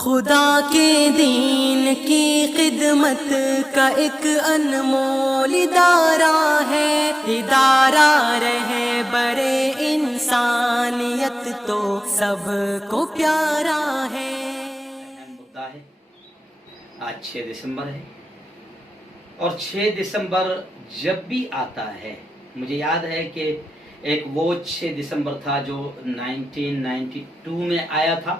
خدا کے دین کی خدمت کا ایک انمول ادارہ ہے، ادارہ رہے برے انسانیت تو سب کو پیارا ہے۔ مدعا ہے آج 6 دسمبر ہے، اور 6 دسمبر جب بھی آتا ہے مجھے یاد ہے کہ ایک وہ 6 دسمبر تھا جو 1992 میں آیا تھا۔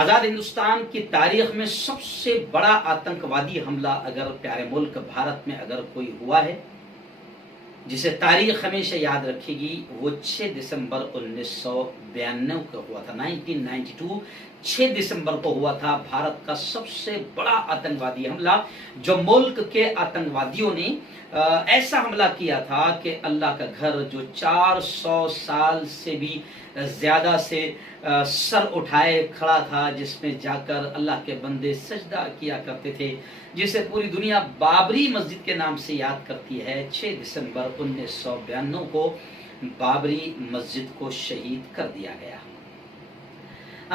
آزاد ہندوستان کی تاریخ میں سب سے بڑا آتنکوادی حملہ اگر پیارے ملک بھارت میں اگر کوئی ہوا ہے جسے تاریخ ہمیشہ یاد رکھے گی، وہ 6 دسمبر 1992 کو ہوا تھا۔ 1992 6 دسمبر کو ہوا تھا بھارت کا سب سے بڑا آتنکوادی حملہ، جو ملک کے آتنکوادیوں نے ایسا حملہ کیا تھا کہ اللہ کا گھر جو 400 سال سے بھی زیادہ سے سر اٹھائے کھڑا تھا، جس میں جا کر اللہ کے بندے سجدہ کیا کرتے تھے، جسے پوری دنیا بابری مسجد کے نام سے یاد کرتی ہے، 6 دسمبر 1992 کو بابری مسجد کو شہید کر دیا گیا۔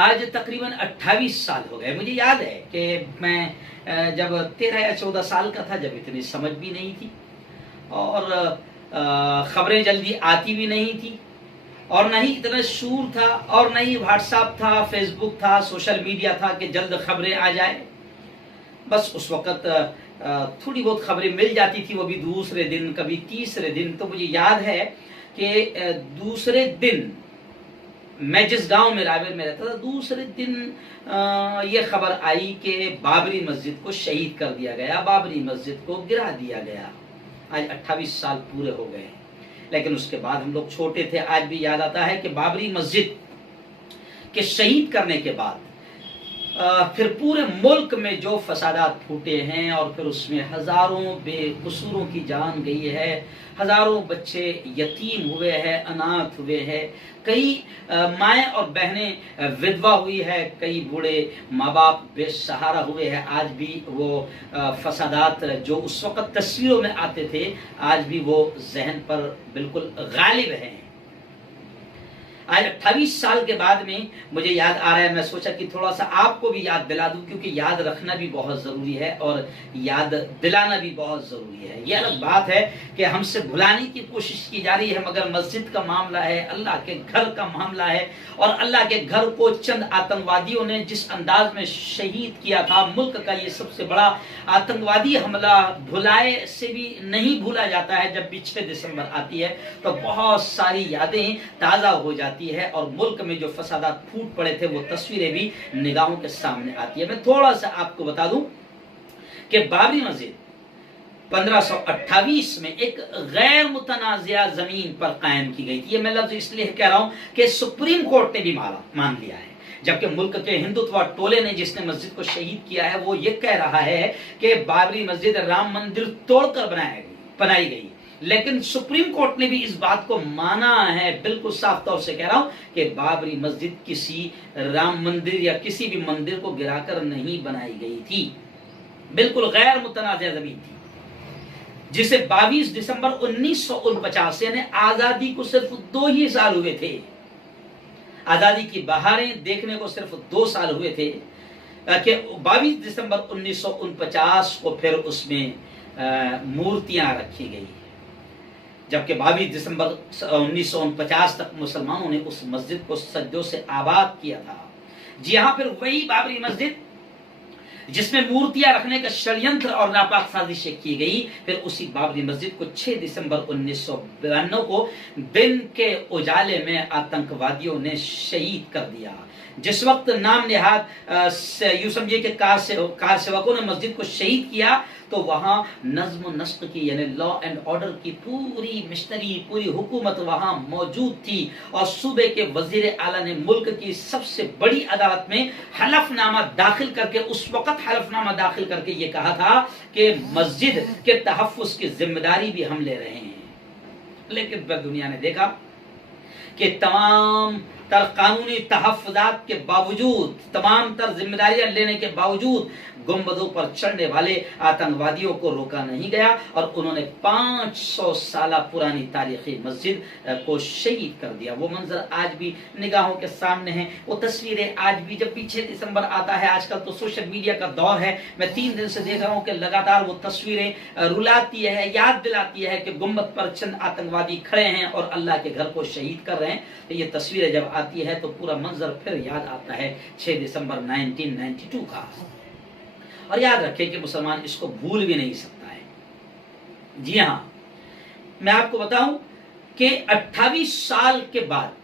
آج تقریباً 28 سال ہو گئے۔ مجھے یاد ہے کہ میں جب 13 یا 14 سال کا تھا، جب اتنی سمجھ بھی نہیں تھی اور خبریں جلدی آتی بھی نہیں تھی، اور نہ ہی اتنا شعور تھا، اور نہ ہی واٹس ایپ تھا، فیس بک تھا، سوشل میڈیا تھا کہ جلد خبریں آ جائے۔ بس اس وقت تھوڑی بہت خبریں مل جاتی تھی، وہ بھی دوسرے دن، کبھی تیسرے دن۔ تو مجھے یاد ہے کہ دوسرے دن میں جس گاؤں میں رائے میں رہتا تھا، دوسرے دن یہ خبر آئی کہ بابری مسجد کو شہید کر دیا گیا، بابری مسجد کو گرا دیا گیا۔ آج 28 سال پورے ہو گئے، لیکن اس کے بعد ہم لوگ چھوٹے تھے۔ آج بھی یاد آتا ہے کہ بابری مسجد کے شہید کرنے کے بعد پھر پورے ملک میں جو فسادات پھوٹے ہیں، اور پھر اس میں ہزاروں بے قصوروں کی جان گئی ہے، ہزاروں بچے یتیم ہوئے ہیں، اناتھ ہوئے ہیں، کئی مائیں اور بہنیں ودوا ہوئی ہے، کئی بوڑھے ماں باپ بے سہارا ہوئے ہیں۔ آج بھی وہ فسادات جو اس وقت تصویروں میں آتے تھے، آج بھی وہ ذہن پر بالکل غالب ہیں۔ آج 28 سال کے بعد میں مجھے یاد آ رہا ہے، میں سوچا کہ تھوڑا سا آپ کو بھی یاد دلا دوں، کیونکہ یاد رکھنا بھی بہت ضروری ہے اور یاد دلانا بھی بہت ضروری ہے۔ یہ الگ بات ہے کہ ہم سے بھلانے کی کوشش کی جا رہی ہے، مگر مسجد کا معاملہ ہے، اللہ کے گھر کا معاملہ ہے، اور اللہ کے گھر کو چند آتنکوادیوں نے جس انداز میں شہید کیا تھا، ملک کا یہ سب سے بڑا آتنکوادی حملہ بھلائے سے بھی نہیں بھولا جاتا ہے۔ جب بھی 6 دسمبر آتی ہے تو بہت ساری یادیں تازہ ہو جاتی ہے، اور ملک میں جو فسادات پھوٹ پڑے تھے وہ تصویریں بھی نگاہوں کے سامنے آتی ہے۔ میں تھوڑا سا آپ کو بتا دوں کہ بابری مسجد 1528 میں ایک غیر متنازعہ زمین پر قائم کی گئی تھی۔ یہ میں لفظ اس لیے کہہ رہا ہوں کہ سپریم کورٹ نے بھی مان لیا ہے، جبکہ ملک کے ہندوتوا ٹولے نے جس نے مسجد کو شہید کیا ہے، وہ یہ کہہ رہا ہے کہ بابری مسجد رام مندر توڑ کر بنائی گئی، لیکن سپریم کورٹ نے بھی اس بات کو مانا ہے، بالکل صاف طور سے کہہ رہا ہوں کہ بابری مسجد کسی رام مندر یا کسی بھی مندر کو گرا کر نہیں بنائی گئی تھی، بالکل غیر متنازع زمین تھی، جسے 22 دسمبر 1949 یعنی آزادی کو صرف 2 ہی سال ہوئے تھے، آزادی کی بہاریں دیکھنے کو صرف 2 سال ہوئے تھے، کہ 22 دسمبر 1949 کو پھر اس میں مورتیاں رکھی گئی، جبکہ 22 دسمبر 1949 تک مسلمانوں نے اس مسجد کو سجدوں سے آباد کیا تھا۔ جی ہاں، پھر وہی بابری مسجد جس میں مورتیاں رکھنے کا شڑینتر اور ناپاک سازشیں کی گئی، پھر اسی بابری مسجد کو 6 دسمبر 1992 کو دن کے اجالے میں آتنکوادیوں نے شہید کر دیا۔ جس وقت نام نہاد یوں سمجھیے کہ کار سیوکوں نے مسجد کو شہید کیا، تو وہاں نظم و نسق کی یعنی لا اینڈ آرڈر کی پوری مشنری، پوری حکومت وہاں موجود تھی، اور صوبے کے وزیر اعلیٰ نے ملک کی سب سے بڑی عدالت میں حلف نامہ داخل کر کے، اس وقت حلف نامہ داخل کر کے یہ کہا تھا کہ مسجد کے تحفظ کی ذمہ داری بھی ہم لے رہے ہیں۔ لیکن پھر دنیا نے دیکھا کہ تمام تر قانونی تحفظات کے باوجود، تمام تر ذمہ داریاں لینے کے باوجود گنبدوں پر چڑھنے والے آتنکوادیوں کو روکا نہیں گیا اور انہوں نے 500 سالہ پرانی تاریخی مسجد کو شہید کر دیا۔ وہ منظر آج بھی نگاہوں کے سامنے ہیں، وہ تصویریں آج بھی، جب بھی 6 دسمبر آتا ہے، آج کل تو سوشل میڈیا کا دور ہے، میں 3 دن سے دیکھ رہا ہوں کہ لگاتار وہ تصویریں رلاتی ہے، یاد دلاتی ہے کہ گنبد پر چند آتنکوادی کھڑے ہیں اور اللہ کے گھر کو شہید کر رہے ہیں۔ تو یہ تصویریں جب آتی ہے تو پورا منظر پھر یاد آتا ہے 6 دسمبر 1992 کا، اور یاد رکھیں کہ مسلمان اس کو بھول بھی نہیں سکتا ہے۔ جی ہاں، میں آپ کو بتاؤں کہ 28 سال کے بعد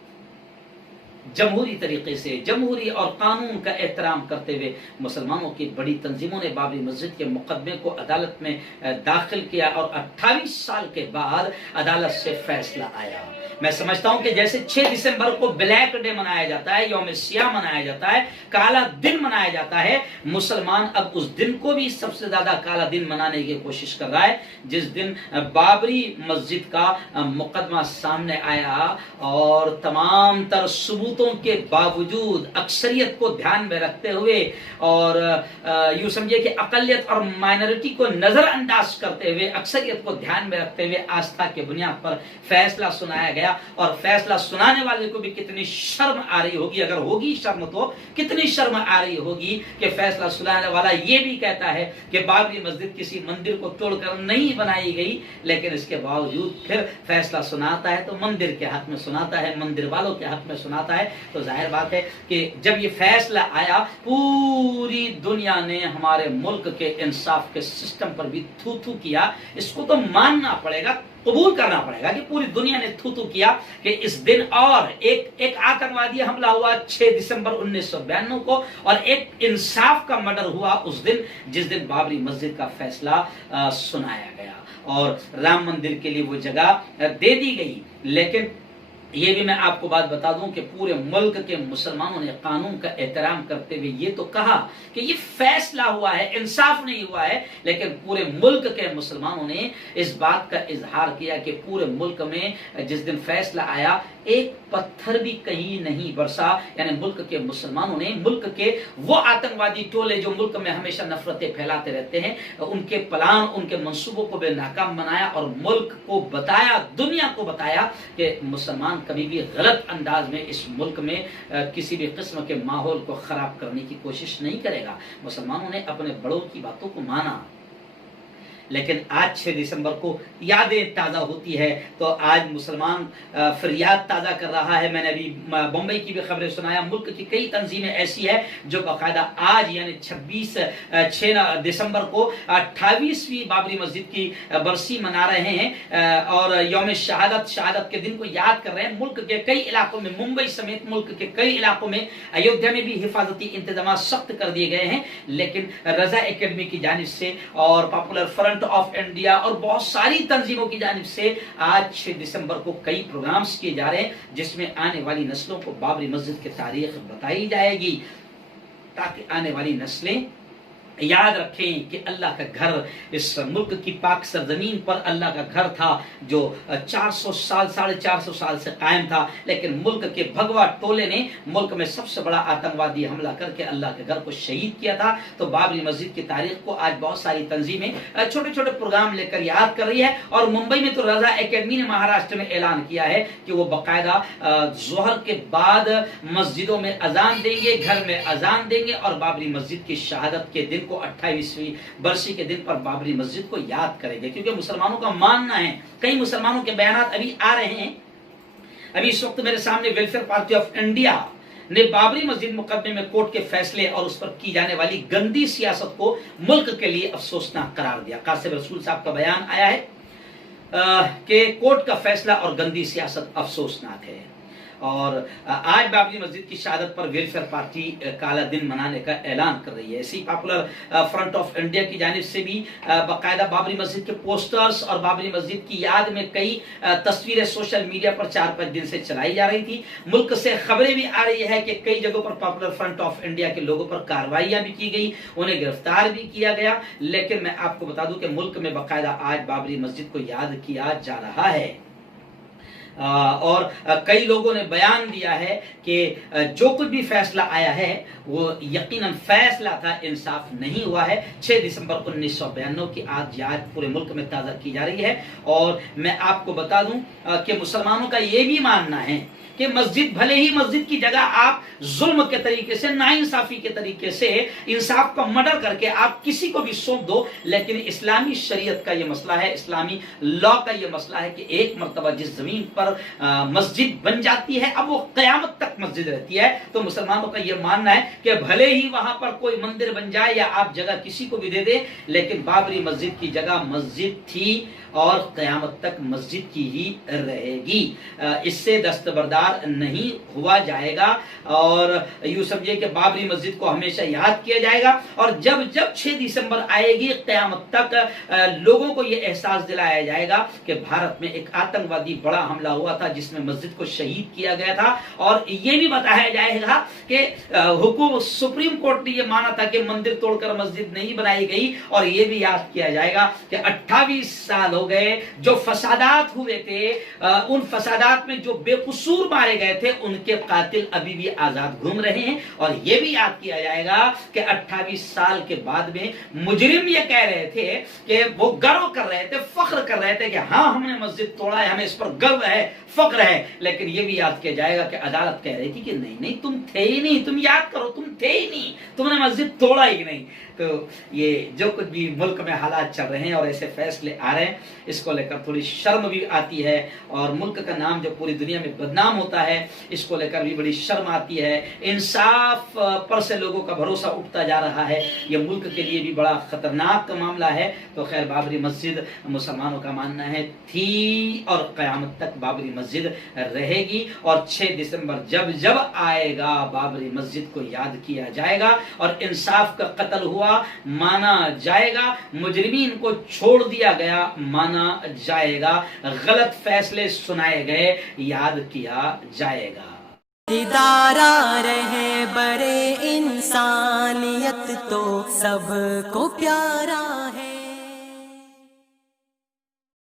جمہوری طریقے سے، جمہوری اور قانون کا احترام کرتے ہوئے مسلمانوں کی بڑی تنظیموں نے بابری مسجد کے مقدمے کو عدالت میں داخل کیا اور 28 سال کے بعد عدالت سے فیصلہ آیا۔ میں سمجھتا ہوں کہ جیسے 6 دسمبر کو بلیک ڈے منایا جاتا ہے، یوم سیاہ منایا جاتا ہے، کالا دن منایا جاتا ہے، مسلمان اب اس دن کو بھی سب سے زیادہ کالا دن منانے کی کوشش کر رہا ہے جس دن بابری مسجد کا مقدمہ سامنے آیا اور تمام تر ثبوتوں کے باوجود اکثریت کو دھیان میں رکھتے ہوئے اور یوں سمجھے کہ اقلیت اور مائنورٹی کو نظر انداز کرتے ہوئے اکثریت کو دھیان میں رکھتے ہوئے آستھا کے بنیاد پر فیصلہ سنایا گیا، اور فیصلہ سنانے والے کو بھی کتنی شرم آ رہی ہوگی، اگر ہوگی شرم تو کتنی شرم آ رہی ہوگی کہ فیصلہ سنانے والا یہ بھی کہتا ہے کہ بابری مسجد کسی مندر کو توڑ کر نہیں بنائی گئی، لیکن اس کے باوجود پھر فیصلہ سناتا ہے تو مندر کے حق میں سناتا ہے، مندر والوں کے حق میں سناتا ہے۔ تو ظاہر بات ہے کہ جب یہ فیصلہ آیا پوری دنیا نے ہمارے ملک کے انصاف کے سسٹم پر بھی تھو تھو کیا۔ اس کو تو ماننا پڑے گا، قبول کرنا پڑے گا کہ پوری دنیا نے تھو تھو کیا کہ اس دن اور ایک آتنکوادی حملہ ہوا 6 دسمبر 1992 کو، اور ایک انصاف کا مرڈر ہوا اس دن جس دن بابری مسجد کا فیصلہ سنایا گیا اور رام مندر کے لیے وہ جگہ دے دی گئی۔ لیکن یہ بھی میں آپ کو بات بتا دوں کہ پورے ملک کے مسلمانوں نے قانون کا احترام کرتے ہوئے یہ تو کہا کہ یہ فیصلہ ہوا ہے، انصاف نہیں ہوا ہے، لیکن پورے ملک کے مسلمانوں نے اس بات کا اظہار کیا کہ پورے ملک میں جس دن فیصلہ آیا ایک پتھر بھی کہیں نہیں برسا، یعنی ملک کے مسلمانوں نے، ملک کے وہ آتنکوادی ٹولے جو ملک میں ہمیشہ نفرتیں پھیلاتے رہتے ہیں، ان کے پلان، ان کے منصوبوں کو بے ناکام بنایا اور ملک کو بتایا، دنیا کو بتایا کہ مسلمان کبھی بھی غلط انداز میں اس ملک میں کسی بھی قسم کے ماحول کو خراب کرنے کی کوشش نہیں کرے گا۔ مسلمانوں نے اپنے بڑوں کی باتوں کو مانا، لیکن آج 6 دسمبر کو یادیں تازہ ہوتی ہے تو آج مسلمان فریاد تازہ کر رہا ہے۔ میں نے ابھی بمبئی کی بھی خبریں سنایا، ملک کی کئی تنظیمیں ایسی ہیں جو باقاعدہ آج یعنی 6 دسمبر کو 28ویں بابری مسجد کی برسی منا رہے ہیں اور یوم شہادت کے دن کو یاد کر رہے ہیں۔ ملک کے کئی علاقوں میں، ممبئی سمیت ملک کے کئی علاقوں میں، ایودھیا میں بھی حفاظتی انتظامات سخت کر دیے گئے ہیں، لیکن رضا اکیڈمی کی جانب سے اور پاپولر فرنٹ آف انڈیا اور بہت ساری تنظیموں کی جانب سے آج 6 دسمبر کو کئی پروگرامز کیے جا رہے ہیں جس میں آنے والی نسلوں کو بابری مسجد کی تاریخ بتائی جائے گی تاکہ آنے والی نسلیں یاد رکھیں کہ اللہ کا گھر اس ملک کی پاک سرزمین پر اللہ کا گھر تھا جو 400 سال 450 سال سے قائم تھا، لیکن ملک کے بھگوا ٹولے نے ملک میں سب سے بڑا آتنکوادی حملہ کر کے اللہ کے گھر کو شہید کیا تھا۔ تو بابری مسجد کی تاریخ کو آج بہت ساری تنظیمیں چھوٹے چھوٹے پروگرام لے کر یاد کر رہی ہے، اور ممبئی میں تو رضا اکیڈمی نے مہاراشٹر میں اعلان کیا ہے کہ وہ باقاعدہ ظہر کے بعد مسجدوں میں اذان دیں گے، گھر میں اذان دیں گے اور بابری مسجد کی شہادت کے دن کو 28ویں برسی کے دن پر بابری مسجد کو یاد کریں گے، کیونکہ مسلمانوں کا ماننا ہے، کئی مسلمانوں کے بیانات ابھی آ رہے ہیں۔ ابھی اس وقت میرے سامنے ویلفیئر پارٹی آف انڈیا نے بابری مسجد مقدمے میں کورٹ کے فیصلے اور اس پر کی جانے والی گندی سیاست کو ملک کے لیے افسوسناک قرار دیا۔ قاسم رسول صاحب کا بیان آیا ہے کہ کورٹ کا فیصلہ اور گندی سیاست افسوسناک ہے، اور آج بابری مسجد کی شہادت پر ویلفیئر پارٹی کالا دن منانے کا اعلان کر رہی ہے۔ اسی پاپولر فرنٹ آف انڈیا کی جانب سے بھی باقاعدہ بابری مسجد کے پوسٹرز اور بابری مسجد کی یاد میں کئی تصویریں سوشل میڈیا پر 4-5 دن سے چلائی جا رہی تھی۔ ملک سے خبریں بھی آ رہی ہے کہ کئی جگہوں پر پاپولر فرنٹ آف انڈیا کے لوگوں پر کارروائیاں بھی کی گئی، انہیں گرفتار بھی کیا گیا، لیکن میں آپ کو بتا دوں کہ ملک میں باقاعدہ آج بابری مسجد کو یاد کیا جا رہا ہے۔ اور کئی لوگوں نے بیان دیا ہے کہ جو کچھ بھی فیصلہ آیا ہے وہ یقیناً فیصلہ تھا، انصاف نہیں ہوا ہے۔ 6 دسمبر 1992 کی آج یاد پورے ملک میں تازہ کی جا رہی ہے، اور میں آپ کو بتا دوں کہ مسلمانوں کا یہ بھی ماننا ہے کہ مسجد، بھلے ہی مسجد کی جگہ آپ ظلم کے طریقے سے، ناانصافی کے طریقے سے، انصاف کا مرڈر کر کے آپ کسی کو بھی سونپ دو، لیکن اسلامی شریعت کا یہ مسئلہ ہے، اسلامی لا کا یہ مسئلہ ہے کہ ایک مرتبہ جس زمین پر مسجد بن جاتی ہے اب وہ قیامت تک مسجد رہتی ہے۔ تو مسلمانوں کا یہ ماننا ہے کہ بھلے ہی وہاں پر کوئی مندر بن جائے یا آپ جگہ کسی کو بھی دے دیں، لیکن بابری مسجد کی جگہ مسجد تھی اور قیامت تک مسجد کی ہی رہے گی، اس سے دستبردار نہیں ہوا جائے گا۔ اور یوں سمجھے کہ بابری مسجد کو ہمیشہ یاد کیا جائے گا، اور جب 6 دسمبر آئے گی قیامت تک لوگوں کو یہ احساس دلایا جائے گا کہ بھارت میں ایک آتنکوادی بڑا حملہ ہوا تھا جس میں مسجد کو شہید کیا گیا تھا، اور یہ بھی بتایا جائے گا کہ حکومت سپریم کورٹ نے یہ مانا تھا کہ مندر توڑ کر مسجد نہیں بنائی گئی، اور یہ بھی یاد کیا جائے گا کہ 28 سال ہو گئے جو فسادات ہوئے تھے، ان فسادات میں جو بے قصور مارے گئے تھے ان کے قاتل ابھی بھی آزاد گھوم رہے ہیں، اور یہ بھی یاد کیا جائے گا کہ 28 سال کے بعد میں مجرم یہ کہہ رہے تھے کہ وہ گرو کر رہے تھے، فخر کر رہے تھے کہ ہاں ہم نے مسجد توڑا ہے، ہمیں اس پر گرو ہے، فخر ہے، لیکن یہ بھی یاد کیا جائے گا کہ عدالت کہہ رہی تھی کہ نہیں تم تھے ہی نہیں، تم یاد کرو تم تھے ہی نہیں، تم نے مسجد توڑا ہی نہیں۔ تو یہ جو کچھ بھی ملک میں حالات چل رہے ہیں اور ایسے فیصلے آ رہے ہیں، اس کو لے کر تھوڑی شرم بھی آتی ہے، اور ملک کا نام جو پوری دنیا میں بدنام ہوتا ہے اس کو لے کر بھی بڑی شرم آتی ہے۔ انصاف پر سے لوگوں کا بھروسہ اٹھتا جا رہا ہے، یہ ملک کے لیے بھی بڑا خطرناک معاملہ ہے۔ تو خیر بابری مسجد مسلمانوں کا ماننا ہے تھی اور قیامت تک بابری مسجد رہے گی، اور 6 دسمبر جب آئے گا بابری مسجد کو یاد کیا جائے گا، اور انصاف کا قتل ہوا مانا جائے گا، مجرمین کو چھوڑ دیا گیا مانا جائے گا، غلط فیصلے سنائے گئے یاد کیا جائے گا۔ ادارہ رہے برے انسانیت تو سب کو پیارا ہے۔